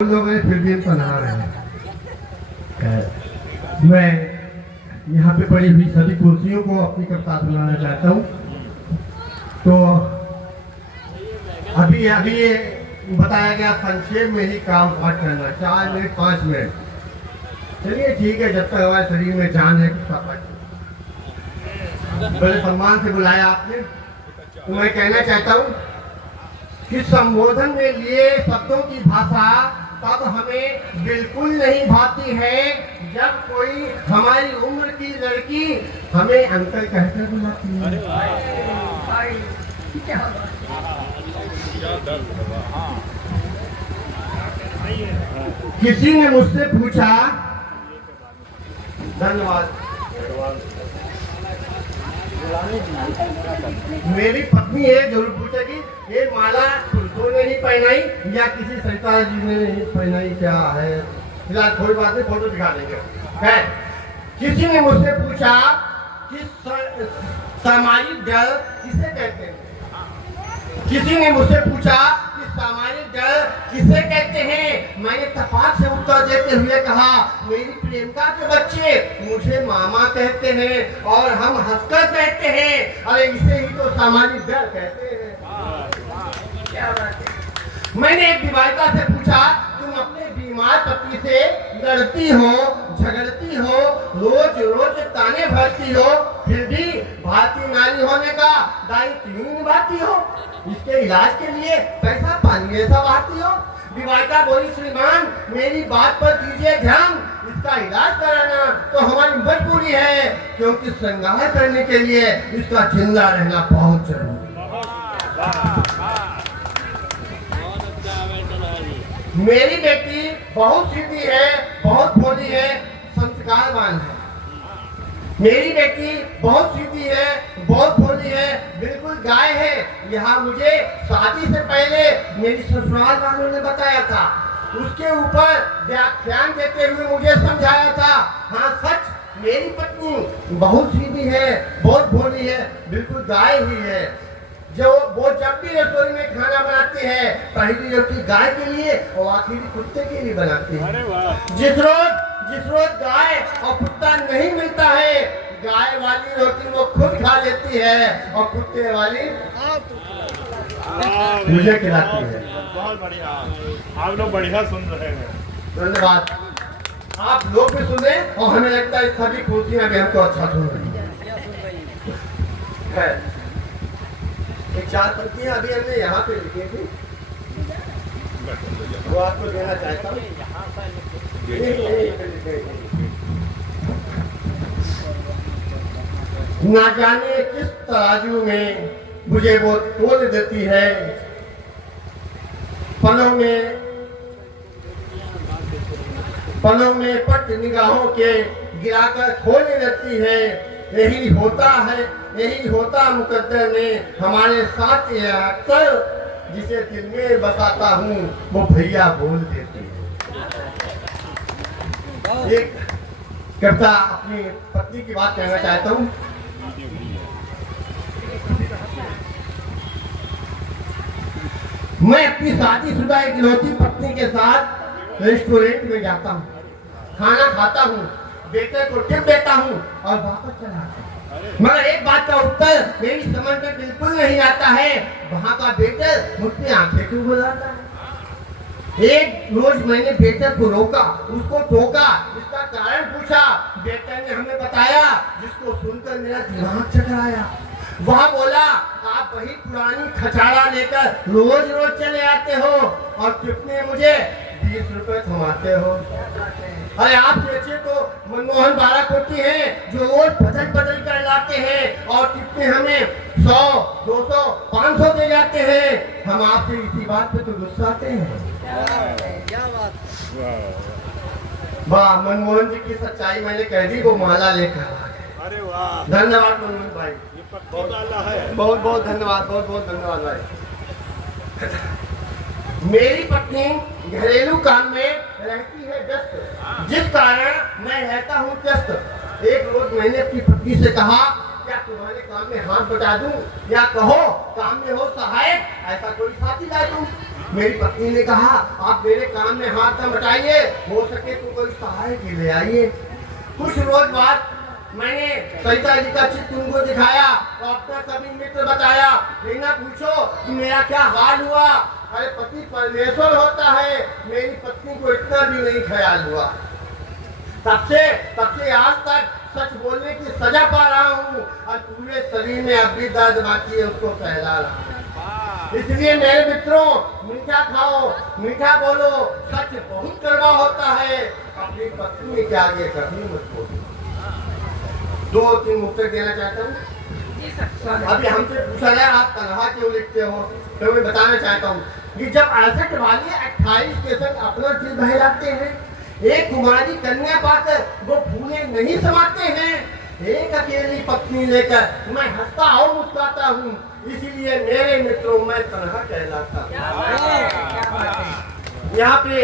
लोग हैं फिर भी पढ़ा रहे हैं। मैं यहाँ पे पड़ी हुई सभी कुर्सियों को अपनी कविता सुनाना चाहता हूँ। तो अभी अभी ये बताया गया संक्षेप में ही काम पाठ करना, 4 मिनट 5 मिनट। चलिए ठीक है, जब तक हमारे शरीर में जान है बड़े सम्मान से बुलाया आपने। तो मैं कहना चाहता हूँ कि संबोधन में लिए शब्दों की भाषा तब हमें बिल्कुल नहीं भाती है जब कोई हमारी उम्र की लड़की हमें अंकल कहकर बुलाती है। किसी ने मुझसे पूछा, धन्यवाद, मेरी पत्नी है जरूर पूछेगी ये माला पुरुषों ने ही पहनाई या किसी सरकार जी ने ही पहनाई, क्या है। फिलहाल थोड़ी बात में फोटो दिखा देंगे। है किसी ने मुझसे पूछा कि सामाजिक डर किसे कहते हैं। किसी ने मुझसे पूछा कि सामाजिक डर किसे कहते हैं। मैंने तपाक से उत्तर देते हुए कहा, मेरी प्रेमिका के बच्चे मुझे मामा कहते हैं और हम हंसकर कहते हैं, अरे इसे ही तो सामाजिक डर कहते हैं। क्या बात है। मैंने एक विवाहिता से पूछा, तुम अपने बीमार पति से लड़ती हो, झगड़ती हो, रोज रोज ताने भरती हो, फिर भी भारतीय नारी होने का दायित्व नहीं निभाती हो, इसके इलाज के लिए पैसा पानी ऐसा बहाती हो। विवाहिता बोली, श्रीमान मेरी बात पर कीजिए ध्यान, इसका इलाज कराना तो हमारी मजबूरी है, क्योंकि श्रृंगार करने के लिए इसका जिंदा रहना बहुत जरूरी है। मेरी बेटी बहुत सीधी है, बहुत भोली है, संस्कारवान है। मेरी बेटी बहुत सीधी है, बहुत भोली है, बिल्कुल गाय है। यहाँ मुझे शादी से पहले मेरी ससुराल वालों ने बताया था, उसके ऊपर व्याख्यान देते हुए मुझे समझाया था। हाँ सच, मेरी पत्नी बहुत सीधी है, बहुत भोली है, बिल्कुल गाय ही है। जो वो जब भी रसोई में खाना बनाते हैं, पहली रोटी गाय के लिए और आखिरी कुत्ते के लिए बनाते हैं। जिस रोज गाय और कुत्ता नहीं मिलता है, गाय वाली रोटी वो खुद खा लेती है और कुत्ते वाली मुझे खिलाती है। बहुत बढ़िया, आप लोग बढ़िया सुन रहे हैं। धन्यवाद। आप लोग भी सुने और हमें लगता है सभी खुशियां भी हमको अच्छा सुन रही है। एक 4 पंक्तियां अभी हमने यहाँ पे लिखी थी, वो आपको देना चाहता हूँ। ना जाने किस तराजू में मुझे वो तोल देती है, पलों में पट निगाहों के गिराकर खोल देती है। यही होता मुकद्दर में हमारे साथ ये अक्सर, जिसे दिल में बसाता हूँ वो भैया बोल देती है। एक कविता अपनी पत्नी की बात कहना चाहता हूँ। मैं अपनी शादीशुदा इकलौती पत्नी के साथ रेस्टोरेंट में जाता हूँ, खाना खाता हूँ, वेटर को टिप देता हूँ और वापस चला आता हूँ। मगर एक बात का उत्तर मेरी समझ में बिल्कुल नहीं आता है, वहाँ का वेटर मुझसे आंखें क्यों बुलाता है। एक रोज मैंने वेटर को रोका, उसको टोका, इसका कारण पूछा। वेटर ने हमें बताया, जिसको सुनकर मेरा दिमाग चकराया। वह बोला, आप वही पुरानी खचाड़ा लेकर रोज रोज चले आते हो और कितने मुझे 20 रुपए थमाते हो। अरे आप सोचिए तो मनमोहन 12 कोटी हैं जो रोज बदल कर लाते हैं और कितने हमें 100, 200, 500 दे जाते हैं। हम आपसे इसी बात पे तो गुस्सा आते हैं। क्या बात। वाह, मनमोहन जी की सच्चाई मैंने कह दी, वो माला लेकर। अरे वाह, धन्यवाद मनमोहन भाई, बहुत बहुत धन्यवाद, बहुत धन्यवाद भाई। मेरी पत्नी घरेलू काम में रहती है व्यस्त, जिस कारण मैं रहता हूँ व्यस्त। एक रोज मैंने अपनी पत्नी से कहा, क्या तुम्हारे काम में हाथ बटा दूं या कहो काम में हो सहायक, ऐसा कोई साथी ला दूं। मेरी पत्नी ने कहा आप मेरे काम में हाथ न बटाइए, हो सके तो कोई सहाय के ले आइए। कुछ रोज बाद मैंने सरिता जी का चित्र तुमको दिखाया तो अपना कभी मित्र बताया, लेकिन पूछो कि मेरा क्या हाल हुआ। अरे पति परमेश्वर होता है, मेरी पत्नी को इतना भी नहीं ख्याल हुआ। तब से आज तक सच बोलने की सजा पा रहा हूँ और पूरे शरीर में अब भी दर्द बाकी है, उसको सहला रहा हूँ। इसलिए मेरे मित्रों, मीठा खाओ, मीठा बोलो, सच बहुत कड़वा होता है। अपनी पत्नी के आगे कभी मत बोलो। 2-3 उत्तर देना चाहता हूँ। अभी हमसे पूछा जाए आप तनहा क्यों लिखते हो, तो मैं बताना चाहता हूँ कि जब 68 वाले 28 के संग अपना दिल बहलाते हैं, एक कुमारी कन्या पाकर वो फूले नहीं समाते हैं, एक अकेली पत्नी लेकर मैं हंसता और मुस्कुराता हूँ। इसीलिए मेरे मित्रों मैं तन्हा कहलाता हूँ। यहाँ पे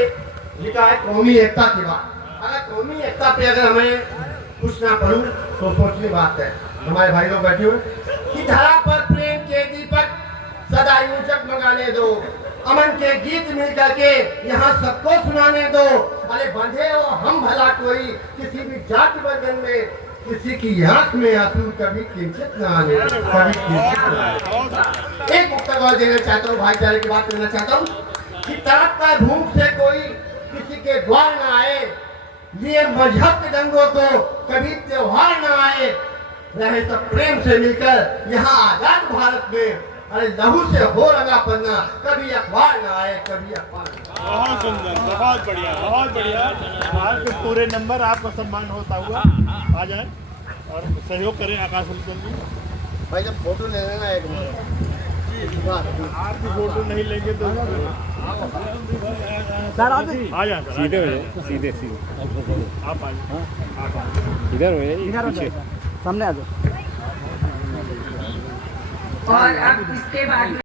लिखा है कौमी एकता की बात। अगर कौमी एकता पे अगर हमें कुछ ना पढ़ूं तो सोचने बात है। हमारे भाई लोग बैठे हुए कि धरा पर प्रेम के दीपक सदा यूं जगमगाने दो, अमन के गीत मिल करके यहाँ सबको सुनाने दो। अरे बंधे हो हम भला कोई किसी भी जाति वर्गन में, किसी की आंख में आंसू कभी किंचित न आने, कभी किंचित न आने। एक मुक्तक और देना चाहता हूँ, भाईचारे की बात करना चाहता हूँ कि तड़प कर भूख से कोई किसी के द्वार न आए, लिए मजहब के दंगों को कभी त्योहार न आए, रहे सब प्रेम से मिलकर यहाँ आजाद भारत में। अरे लहू से हो रंगा पन्ना, कभी अखबार न आए, कभी अखबार। बहुत सुंदर, बहुत बढ़िया, बहुत बढ़िया। आज के पूरे नंबर आपका सम्मान होता हुआ आ जाए और सहयोग करें आकाश हलचल जी। भाई जब फोटो ले लेना एक आपकी फोटो नहीं लेंगे तो सर आ जाए सीधे हो जाए, सीधे आप आ जाए। इधर हो जाए, पीछे सामने आ जाओ। और अब इसके बाद